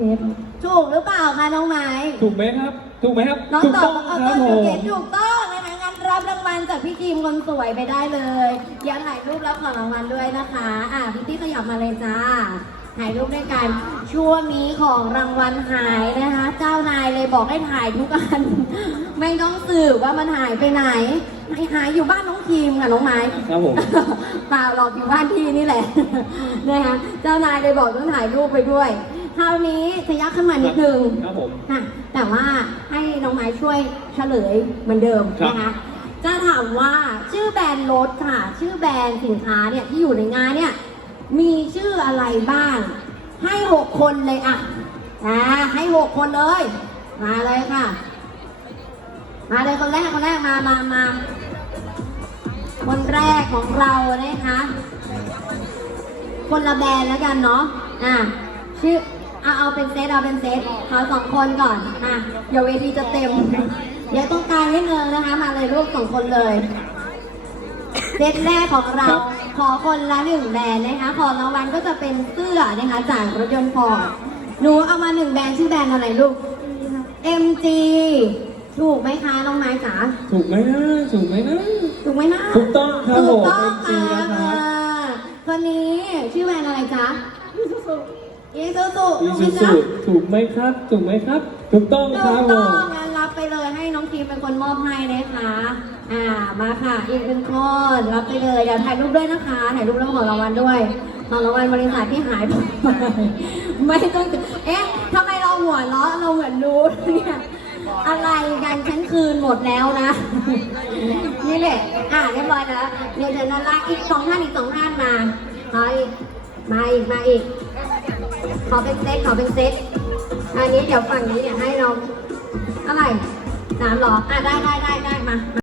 ชรถูกหรือเปล่าคะน้องไม้ถูกไหมครับ ถูกไหมครับน้องถูกตอต้บองว่าคเอรับอผถูกมเกถูกต้องนะคะงั้นรับรางวัลจากพี่ทีมคนสวยไปได้เลยอย่าถ่ายรูปรับของรางวัลด้วยนะคะ อะพี่ตี้ขยับมาเลยจ้าถ่ายรูปด้วยกันช่วงนี้ของรางวัลหายนะคะ เจ้านายเลยบอกให้ถ่ายทุกอัน ไม่ต้องสืบว่ามันหายไปไหนไม่หายอยู่บ้านน้องทีมค่ะน้องไม้ครับผมเปล่าหรอกอยู่บ้านพี่นี่แหละนะคะเจ้านายเลยบอกต้องถ่ายรูปไปด้วย คราวนี้จะยักขึ้นมานิดนึงครับผมค่ะแต่ว่าให้น้องไม้ช่วยเฉลยเหมือนเดิมครับนะคะ จะถามว่าชื่อแบรนด์รถค่ะ ชื่อแบรนด์สินค้าเนี่ยที่อยู่ในงานเนี่ยมีชื่ออะไรบ้าง ให้หกคนเลยอะอ่าให้หกคนเลย มาเลยค่ะ มาเลยคนแรกคนแรกมามามาคนแรกของเรานะคะคนละแบรนด์แล้วกันเนาะ อะ ชื่อ เอาเอาเป็นเซตเอาเป็นเซตขอสองคนก่อนอะเดี๋ยวเวทีจะเต็ม เดี๋ยวต้องการให้เงินนะคะ มาเลยรูปสองคนเลย เซตแรกของเราครับขอคนละหนึ่งแบรนด์นะคะ ของรางวัลก็จะเป็นเสื้อนะคะจากรถยนต์ฟอร์ดหนูเอามาหนึ่งแบรนด์ชื่อแบรนด์อะไรลูก MG ถูกไหมคะน้องไม้จ๋าถูกไหมนะถูกไหมนะถูกไหมนะถูกต้องครับถูผกมต้องจริค่ะงนะครับคนนี้ชื่อแบรนด์อะไรจ๊ะ อีซูซูอีซูซูอีซูซูถูกไหมครับ ถูกไหมครับ ถูกต้องถูครักบผต้องมงั้นรับไปเลยให้น้องทีมเป็นคนมอบให้นะคะอ่ามาค่ะ อีกหนึ่งคนรับไปเลยเดี๋ยวถ่ายรูปด้วยนะคะถ่ายรูปแล้วของรางวัลด้วยของรางวัลบริษัทที่หายไปไม่ต้องเอ๊ะทำไมเราหัวเราะเราเหมือนรู้เนี่ยอะไรกันฉันคืนหมดแล้วนะ นี่แหละ อ่าเรียบร้อยแล้วเดี๋ยวเดี๋ยวนั้นละอีกสองท่านอีกสองท่านมาขออีกมาอีกมาอีก ขอเป็นเซตขอเป็นเซตอันนี้เดี๋ยวฝั่งนี้เดี๋ยวให้เราอะไรสามเหรออะได้ได้ได้ได้มา